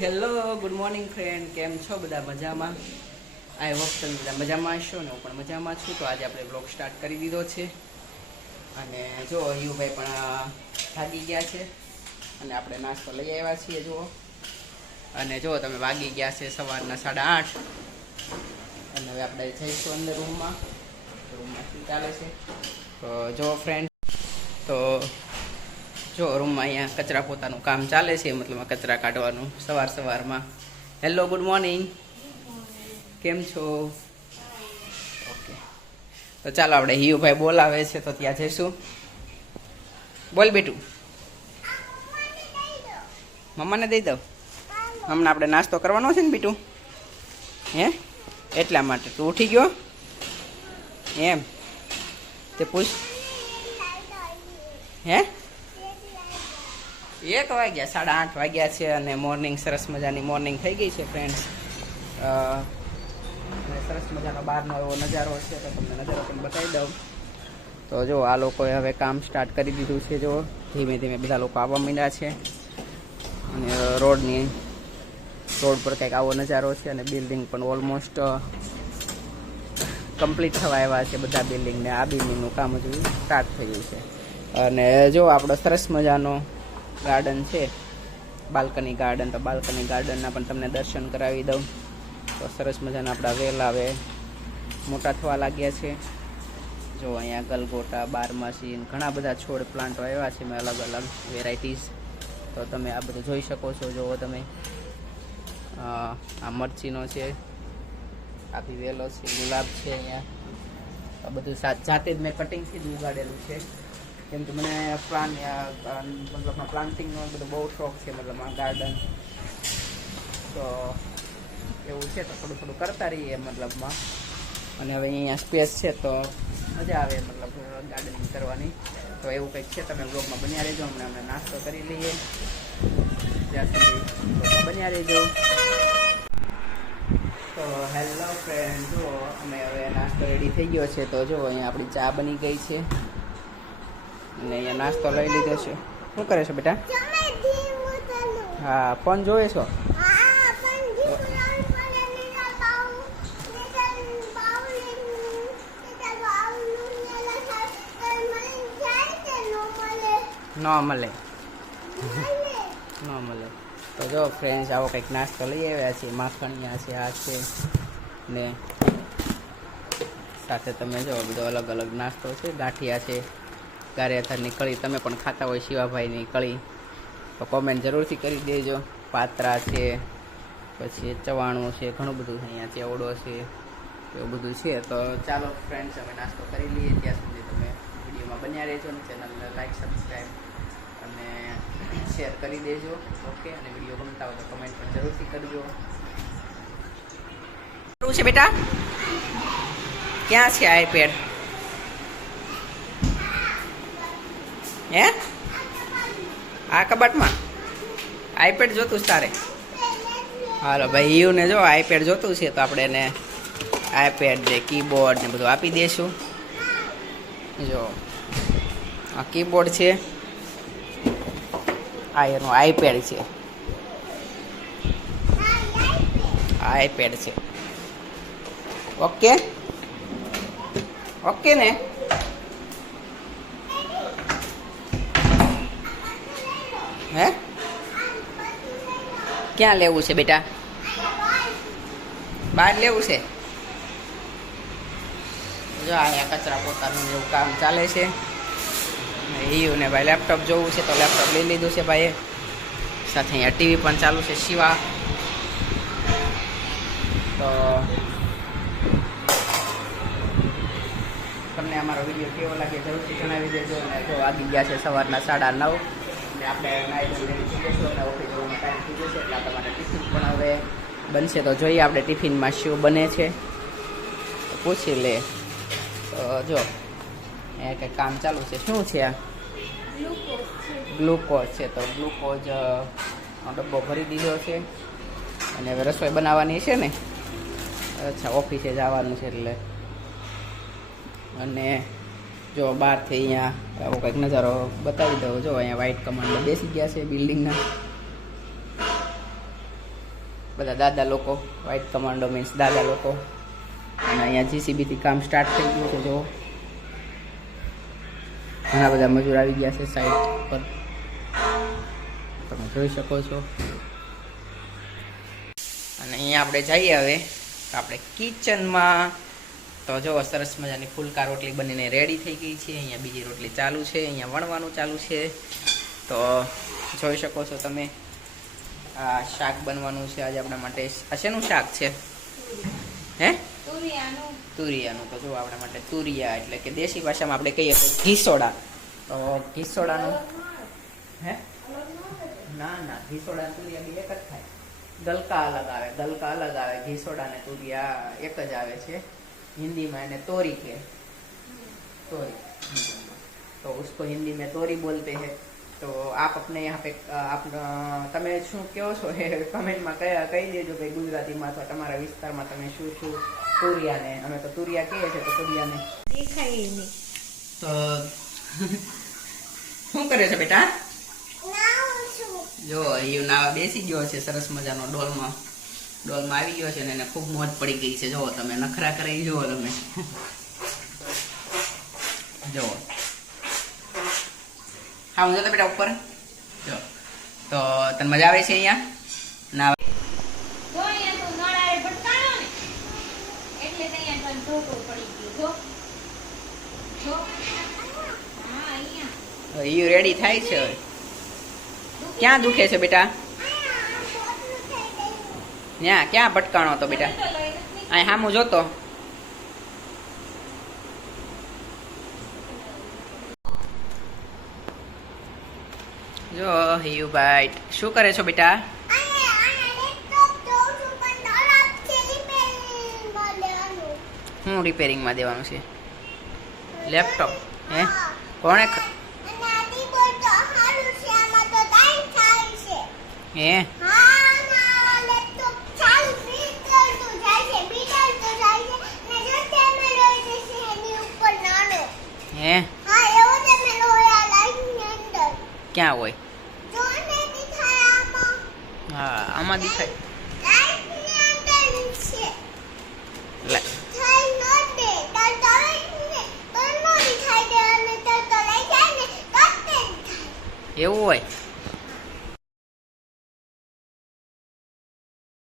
Hello good morning friend, કેમ છો બધા? મજામાં? આઈ હોપ તમે બધા મજામાં હશો ને હું પણ મજામાં છું. તો આજે આપણે બ્લોગ સ્ટાર્ટ કરી દીધો છે અને જો યુભાઈ પણ ભાગી ગયા છે અને આપણે નાસ્તો લઈ આવ્યા છીએ જુઓ. અને જો તમે વાગી ગયા છે સવારના 8:30 અને હવે આપણે જઈશું અંદર રૂમમાં શું ચાલે છે. તો જો ફ્રેન્ડ, તો જો રૂમમાં અહીંયા કચરા પોતાનું કામ ચાલે છે, મતલબ કચરા કાઢવાનું સવારમાં. હેલો ગુડ મોર્નિંગ, કેમ છો? ઓકે, તો ચાલો આપણે હિયુભાઈ બોલાવે છે તો ત્યાં જઈશું. બોલ બેટું. મમ્માને દઈ દઉં. હમણાં આપણે નાસ્તો કરવાનો છે ને બેટું, હે એટલા માટે. તું ઉઠી ગયો એમ? તે પૂછ. હે 1 વાગ્યા, 8:30 વાગ્યા છે અને મોર્નિંગ સરસ મજાની મોર્નિંગ થઈ ગઈ છે ફ્રેન્ડ્સ. સરસ મજાનો બહારનો એવો નજારો છે તો તમને નજારો પણ બતાવી દઉં. તો જો આ લોકોએ હવે કામ સ્ટાર્ટ કરી દીધું છે. જો ધીમે ધીમે બધા લોકો આવવા માંડ્યા છે અને રોડ પર કંઈક આવો નજારો છે અને બિલ્ડિંગ પણ ઓલમોસ્ટ કમ્પ્લીટ થવા આવ્યા છે બધા બિલ્ડિંગને. આ બિલ્ડિંગનું કામ હજુ સ્ટાર્ટ થયું છે. અને જો આપણો સરસ મજાનો ગાર્ડન છે, બાલ્કની ગાર્ડન. તો બાલ્કની ગાર્ડનના પણ તમને દર્શન કરાવી દઉં. તો સરસ મજાના આપણા વેલ આવે મોટા થવા લાગ્યા છે. જો અહીંયા ગલગોટા, બારમાસી, ઘણા બધા છોડ પ્લાન્ટો આવ્યા છે મેં, અલગ અલગ વેરાયટીઝ. તો તમે આ બધું જોઈ શકો છો. જુઓ તમે, આ મરચીનો છે, આપી વેલો છે, ગુલાબ છે. અહીંયા આ બધું જાતે જ મેં કટિંગથી જ ઉગાડેલું છે, કેમ કે મને મતલબ પ્લાન્ટિંગનો બધો બહુ શોખ છે, મતલબ આ ગાર્ડન. તો એવું છે તો થોડું કરતા રહીએ મતલબમાં. અને હવે અહીંયા સ્પેસ છે તો મજા આવે મતલબ ગાર્ડનિંગ કરવાની. તો એવું કંઈક છે, તમે બ્લોગમાં બન્યા રહેજો. હમણાં અમે નાસ્તો કરી લઈએ, ત્યાં સુધી બ્લોગમાં બન્યા રહેજો. તો હેલો ફ્રેન્ડ, જો અમે હવે નાસ્તો રેડી થઈ ગયો છે. તો જો અહીંયા આપણી ચા બની ગઈ છે અને અહીંયા નાસ્તો લઈ લીધો છે. શું કરે છે બેટા? હા, ફોન જોવે છો? ન મળે. તો જો ફ્રેન્ડ્સ, આવો કંઈક નાસ્તો લઈ આવ્યા છે. માખણિયા છે, આ છે ને સાથે તમે જો બધો અલગ અલગ નાસ્તો છે. ગાંઠિયા છે, ગારિયાધારની કળી. તમે પણ ખાતા હોય શિવાભાઈની કળી તો કોમેન્ટ જરૂરથી કરી દેજો. પાત્રા છે, પછી ચવાણું છે, ઘણું બધું અહીંયા ચેવડો છે, એવું બધું છે. તો ચાલો ફ્રેન્ડ્સ, અમે નાસ્તો કરી લઈએ. ત્યાં સુધી તમે વિડીયોમાં બન્યા રહેજો ને ચેનલને લાઈક, સબસ્ક્રાઈબ અને શેર કરી દેજો. ઓકે, અને વિડીયો ગમતા હોય તો કમેન્ટ પણ જરૂરથી કરજો. શું છે બેટા? ક્યાં છે આઈપેડ? હે આ કબાટમાં આઈપેડ જોતું તારે? હાલો ભાઈ, હિયુને જો આઈપેડ જોતું છે તો આપણે એને આઈપેડ ને કીબોર્ડ ને બધું આપી દઈશું. જો આ કીબોર્ડ છે, આ એનો આઈપેડ છે, આ આઈપેડ છે. ઓકે ઓકે ને? હે ક્યાં લેવું છે બેટા? બહાર લેવું છે? જો અહીંયા કચરા પોતાનું એવું કામ ચાલે છે. હિયુને ભાઈ લેપટોપ જોવું છે તો લેપટોપ લઈ લીધું છે ભાઈએ. સાથે અહીંયા ટીવી પણ ચાલુ છે શિવા. તો તમને અમારો વિડીયો કેવો લાગે જરૂરથી જણાવી દેજો. અને જો વાગી ગયા છે સવારના 9:30 અને આપણે નાઇટ રેડી થઈ જશું અને ઓફિસ જવાનો ટાઈમ થઈ જશે એટલે તમારે ટિફિન પણ હવે બનશે. તો જોઈએ આપણે ટિફિનમાં શું બને છે, તો પૂછી લે. તો જો અહીંયા કંઈક કામ ચાલુ છે. શું છે આ? ગ્લુકોઝ છે. તો ગ્લુકોઝ ડબ્બો ભરી દીધો છે અને હવે રસોઈ બનાવવાની છે ને. અચ્છા, ઓફિસે જવાનું છે એટલે. અને જો બહારથી અહીંયા આવો કંઈક નજારો બતાવી દઉં. જો અહીંયા વ્હાઇટ કમાન્ડો બેસી ગયા છે બિલ્ડિંગના. બધા દાદા લોકો, વ્હાઇટ કમાન્ડો મીન્સ દાદા લોકો. અને અહીંયા જીસીબીથી કામ સ્ટાર્ટ થઈ ગયું છે. જો ઘણા બધા મજૂર આવી ગયા છે સાઈડ પર, તમે જોઈ શકો છો. અને અહીંયા આપણે જઈએ હવે આપણે કિચનમાં. તો જો સરસ મજાની ફુલકા રોટલી બનીને રેડી થઈ ગઈ છે. અહીંયા બીજી રોટલી ચાલુ છે, અહીંયા વણવાનું ચાલુ છે. તો જોઈ શકો છો તમે. આ શાક બનવાનું છે આજે આપણા માટે. આ શેનું શાક છે? હે, તુરિયાનું. તો જો આપણા માટે તુરિયા એટલે કે દેશી ભાષામાં આપણે કહીએ તો ઘીસોડા. તો ઘીસોડાનું હે ના ઘીસોડા તુરિયા બી એક જ થાય. ગલકા અલગ આવે, ઘીસોડા ને તુરિયા એક જ આવે છે. हिंदी में એને तोरी के तोरी, तो उसको हिंदी में तोरी बोलते हैं. तो आप अपने यहाँ पे आप તમે શું કહો છો એ કમેન્ટમાં કહી દેજો ભાઈ ગુજરાતીમાં અથવા તમારા વિસ્તારમાં તમે શું તુરિયાને. અમે તો તુરિયા કહીએ છીએ. તો તુરિયાને દેખાય નહીં. તો શું કરે છે બેટા? જો એ નાવા બેસી ગયો છે સરસ મજાનો ડોલમાં આવી ગયો છે ને એને ખૂબ મોજ પડી ગઈ છે. જુઓ તમે, નખરા કરી જુઓ તમે. જુઓ હા, હું જતો બેટા ઉપર. જો તો તને મજા આવે છે અહીંયા ના? એ રેડી થાય છે. ક્યાં દુખે છે બેટા? ત્યાં ક્યાં ભટકાણો હતો બેટા? અહીં સામું જોતો. જો હિયુભાઈ શું કરે છો બેટા? શું રિપેરિંગમાં દેવાનું છે? લેપટોપ? હે, કોણે? હે હે ક્યાં હોય? હા, આમાં દેખાય. એવું હોય?